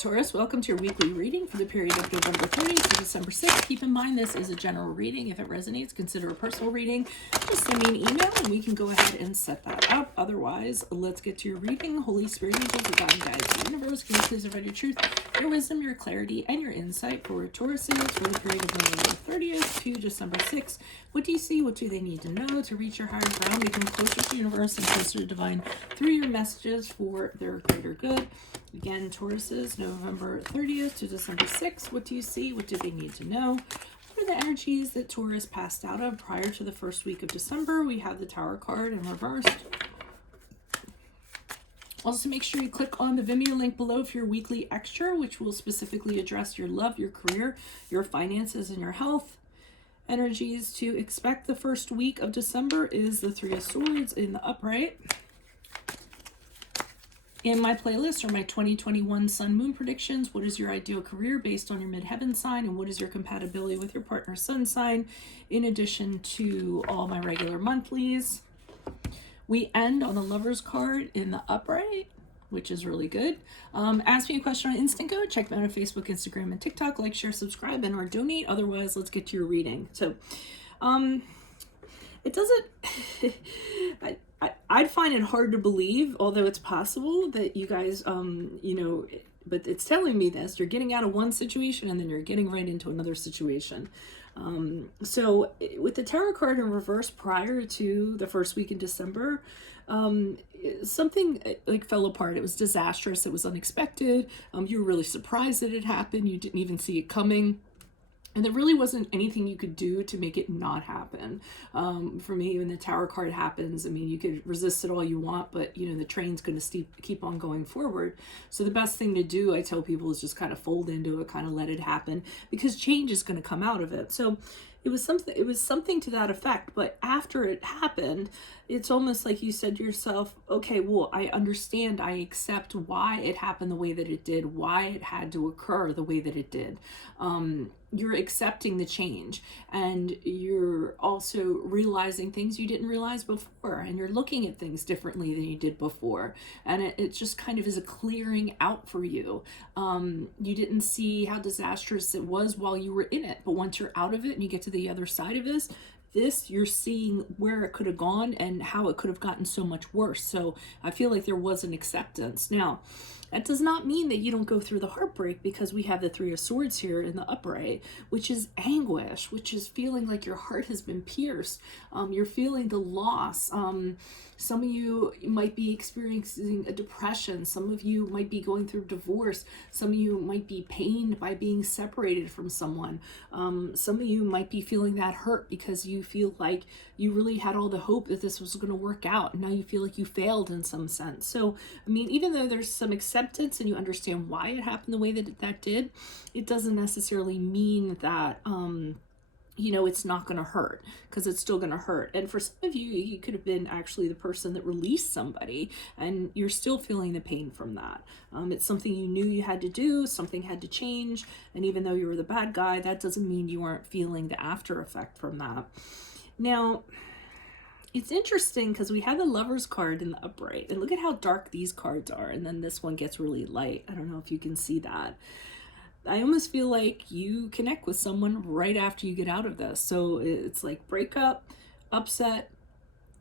Taurus, welcome to your weekly reading for the period of November 30th to December 6th. Keep in mind this is a general reading. If it resonates, consider a personal reading. Just send me an email and we can go ahead and set that up. Otherwise, let's get to your reading. Holy Spirit, angels, the God and guides of the universe, can you please provide your truth, your wisdom, your clarity, and your insight for Tauruses for the period of November 30th to December 6th. What do you see? What do they need to know to reach your higher ground, become closer to the universe and closer to divine through your messages for their greater good? Again, Tauruses, November 30th to December 6th. What do you see? What do they need to know? What are the energies that Taurus passed out of prior to the first week of December? We have the Tower card in reversed. Also, make sure you click on the Vimeo link below for your weekly extra, which will specifically address your love, your career, your finances, and your health. Energies to expect the first week of December is the Three of Swords in the upright. In my playlist are my 2021 Sun Moon predictions. What is your ideal career based on your midheaven sign, and what is your compatibility with your partner's sun sign, in addition to all my regular monthlies. We end on the Lover's card in the upright, which is really good. Ask me a question on Instant Go. Check me out on Facebook, Instagram, and TikTok. Like, share, subscribe, and or donate. Otherwise, let's get to your reading. So, it doesn't... I'd find it hard to believe, although it's possible that you guys, but it's telling me this. You're getting out of one situation and then you're getting right into another situation. So with the tarot card in reverse prior to the first week in December, something like fell apart. It was disastrous. It was unexpected. You were really surprised that it happened. You didn't even see it coming. And there really wasn't anything you could do to make it not happen. For me, when the Tower card happens, I mean, you could resist it all you want, but, the train's going to keep on going forward. So the best thing to do, I tell people, is just kind of fold into it, kind of let it happen, because change is going to come out of it. So it was something to that effect. But after it happened, it's almost like you said to yourself, okay, well, I understand, I accept why it happened the way that it did, why it had to occur the way that it did. You're accepting the change, and you're also realizing things you didn't realize before, and you're looking at things differently than you did before. And it just kind of is a clearing out for you. You didn't see how disastrous it was while you were in it, but once you're out of it and you get to the other side of this, you're seeing where it could have gone and how it could have gotten so much worse. So I feel like there was an acceptance. Now, that does not mean that you don't go through the heartbreak, because we have the Three of Swords here in the upright, which is anguish, which is feeling like your heart has been pierced. You're feeling the loss. Some of you might be experiencing a depression. Some of you might be going through divorce. Some of you might be pained by being separated from someone. Some of you might be feeling that hurt because you feel like you really had all the hope that this was going to work out, and now you feel like you failed in some sense. So, I mean, even though there's some acceptance and you understand why it happened the way that that did, it doesn't necessarily mean that it's not going to hurt, because it's still going to hurt. And for some of you, you could have been actually the person that released somebody, and you're still feeling the pain from that. It's something you knew you had to do, something had to change, and even though you were the bad guy, that doesn't mean you aren't feeling the after effect from that. Now, it's interesting because we have the Lover's card in the upright, and look at how dark these cards are, and then this one gets really light. I don't know if you can see that. I almost feel like you connect with someone right after you get out of this. So it's like breakup, upset,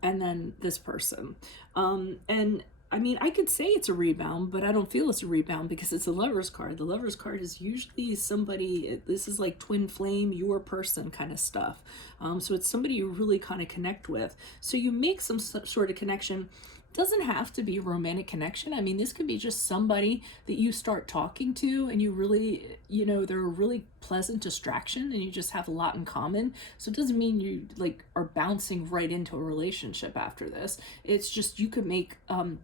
and then this person. And I mean, I could say it's a rebound, but I don't feel it's a rebound because it's a Lover's card. The Lover's card is usually somebody, this is like twin flame, your person kind of stuff. So it's somebody you really kind of connect with. So you make some sort of connection. Doesn't have to be a romantic connection. I mean, this could be just somebody that you start talking to and you really, they're a really pleasant distraction and you just have a lot in common. So it doesn't mean you are bouncing right into a relationship after this. It's just you could make,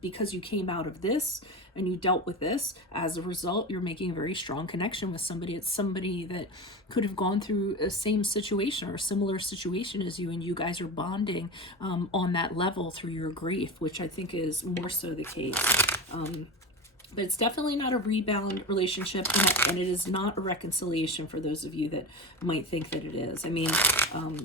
because you came out of this and you dealt with this, as a result, you're making a very strong connection with somebody. It's somebody that could have gone through a same situation or a similar situation as you, and you guys are bonding on that level through your grief, which I think is more so the case. but it's definitely not a rebound relationship, and it is not a reconciliation for those of you that might think that it is. I mean,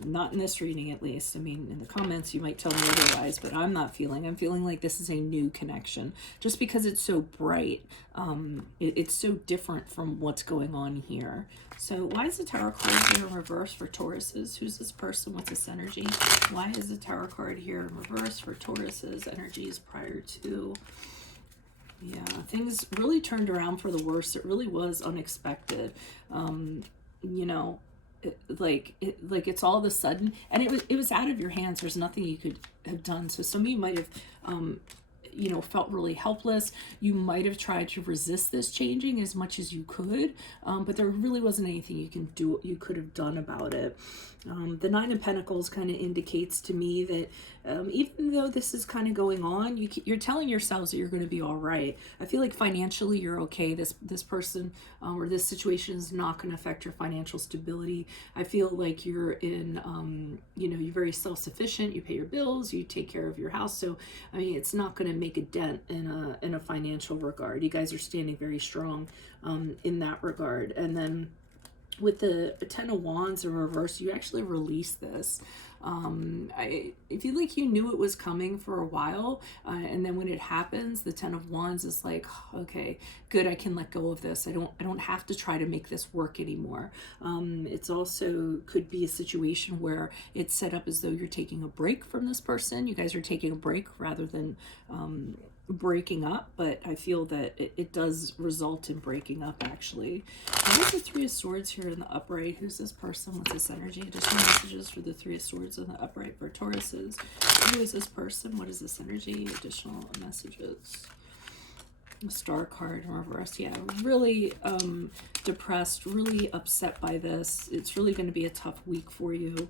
not in this reading at least. I mean, in the comments you might tell me otherwise, but I'm feeling like this is a new connection. Just because it's so bright, it's so different from what's going on here. So why is the Tower card here in reverse for Tauruses? Who's this person? What's this energy? Why is the Tower card here in reverse for Tauruses? Energies prior to... Yeah, things really turned around for the worst. It really was unexpected. You know, like it's all of a sudden, and it was out of your hands. There's nothing you could have done. So some of you might have, you know, felt really helpless. You might have tried to resist this changing as much as you could, but there really wasn't anything you could have done about it. The Nine of Pentacles kind of indicates to me that even though this is kind of going on, you're telling yourselves that you're going to be all right. I feel like financially you're okay. This person or this situation is not going to affect your financial stability. I feel like you're in, you know, you're very self-sufficient. You pay your bills, you take care of your house. So, I mean, it's not going to make a dent in a financial regard. You guys are standing very strong in that regard. And then with the Ten of Wands in reverse, you actually release this. I feel like you knew it was coming for a while, and then when it happens, the Ten of Wands is like, okay, good, I can let go of this. I don't have to try to make this work anymore. It's also could be a situation where it's set up as though you're taking a break from this person. You guys are taking a break rather than breaking up, but I feel that it does result in breaking up actually. What is the Three of Swords here in the upright? Who's this person? What's this energy? Additional messages for the Three of Swords in the upright for Tauruses. Who is this person? What is this energy? Additional messages. The Star card in reverse. Yeah, really depressed, really upset by this. It's really going to be a tough week for you.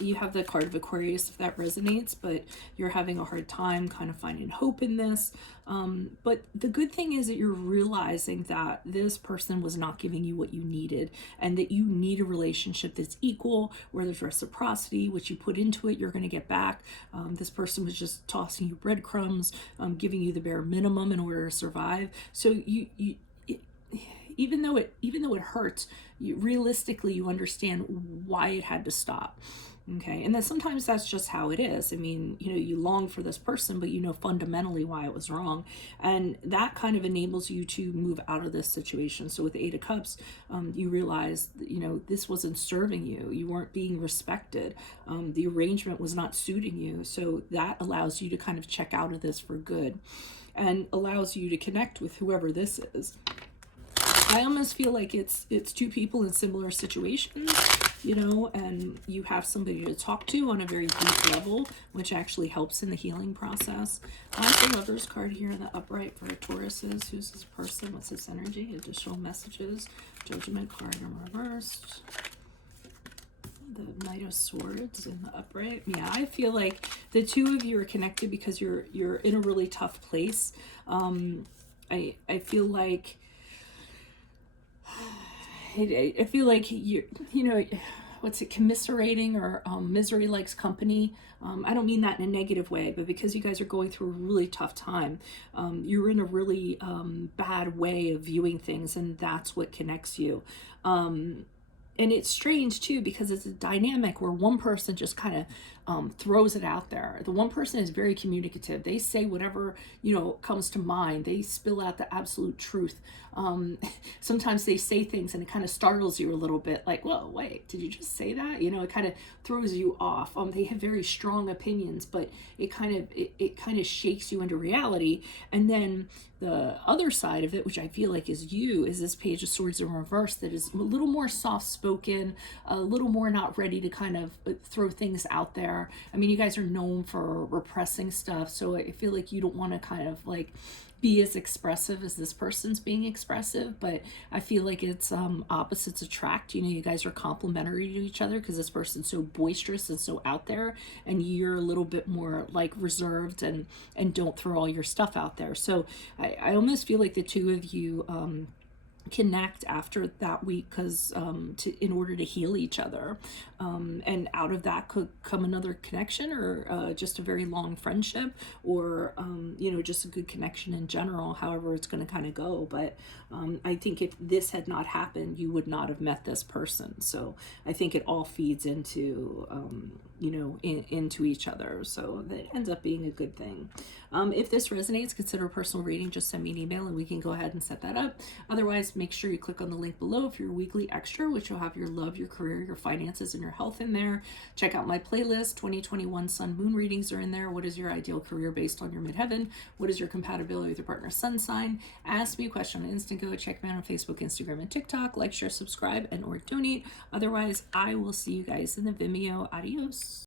You have the card of Aquarius if that resonates, but you're having a hard time kind of finding hope in this. But the good thing is that you're realizing that this person was not giving you what you needed, and that you need a relationship that's equal, where there's reciprocity. What you put into it, you're going to get back. This person was just tossing you breadcrumbs, giving you the bare minimum in order to survive. So even though it hurts, realistically you understand why it had to stop. Okay, and then sometimes that's just how it is. I mean, you know, you long for this person, but you know fundamentally why it was wrong, and that kind of enables you to move out of this situation. So with the Eight of Cups, you realize, you know, this wasn't serving you. You weren't being respected. The arrangement was not suiting you. So that allows you to kind of check out of this for good, and allows you to connect with whoever this is. I almost feel like it's two people in similar situations, you know, and you have somebody to talk to on a very deep level, which actually helps in the healing process. I have the Lover's card here in the upright for Tauruses. Who's this person? What's this energy? Additional messages. Judgment card in reverse. The Knight of Swords in the upright. Yeah, I feel like the two of you are connected because you're in a really tough place. I feel like I feel like you know, what's it, commiserating, or misery likes company. I don't mean that in a negative way, but because you guys are going through a really tough time, you're in a really bad way of viewing things, and that's what connects you. And it's strange too, because it's a dynamic where one person just kind of throws it out there. The one person is very communicative. They say whatever, you know, comes to mind. They spill out the absolute truth. Sometimes they say things and it kind of startles you a little bit, like, whoa, wait, did you just say that? You know, it kind of throws you off. They have very strong opinions, but it kind of shakes you into reality. And then the other side of it, which I feel like is you, is this Page of Swords in reverse that is a little more soft-spoken, a little more not ready to kind of throw things out there. I mean, you guys are known for repressing stuff, so I feel like you don't want to kind of like be as expressive as this person's being expressive, but I feel like it's opposites attract. You know, you guys are complementary to each other because this person's so boisterous and so out there, and you're a little bit more like reserved and don't throw all your stuff out there. So I almost feel like the two of you reconnect after that week, because in order to heal each other, and out of that could come another connection, or just a very long friendship, or just a good connection in general, however it's going to kind of go. But I think if this had not happened, you would not have met this person. So I think it all feeds into into each other, so that ends up being a good thing. If this resonates, consider a personal reading. Just send me an email and we can go ahead and set that up. Otherwise, make sure you click on the link below for your weekly extra, which will have your love, your career, your finances, and your health in there. Check out my playlist. 2021 sun moon readings are in there. What is your ideal career based on your midheaven? What is your compatibility with your partner's sun sign? Ask me a question on Instant Go. Check me out on Facebook, Instagram, and TikTok. Like, share, subscribe, and or donate. Otherwise, I will see you guys in the Vimeo. Adios.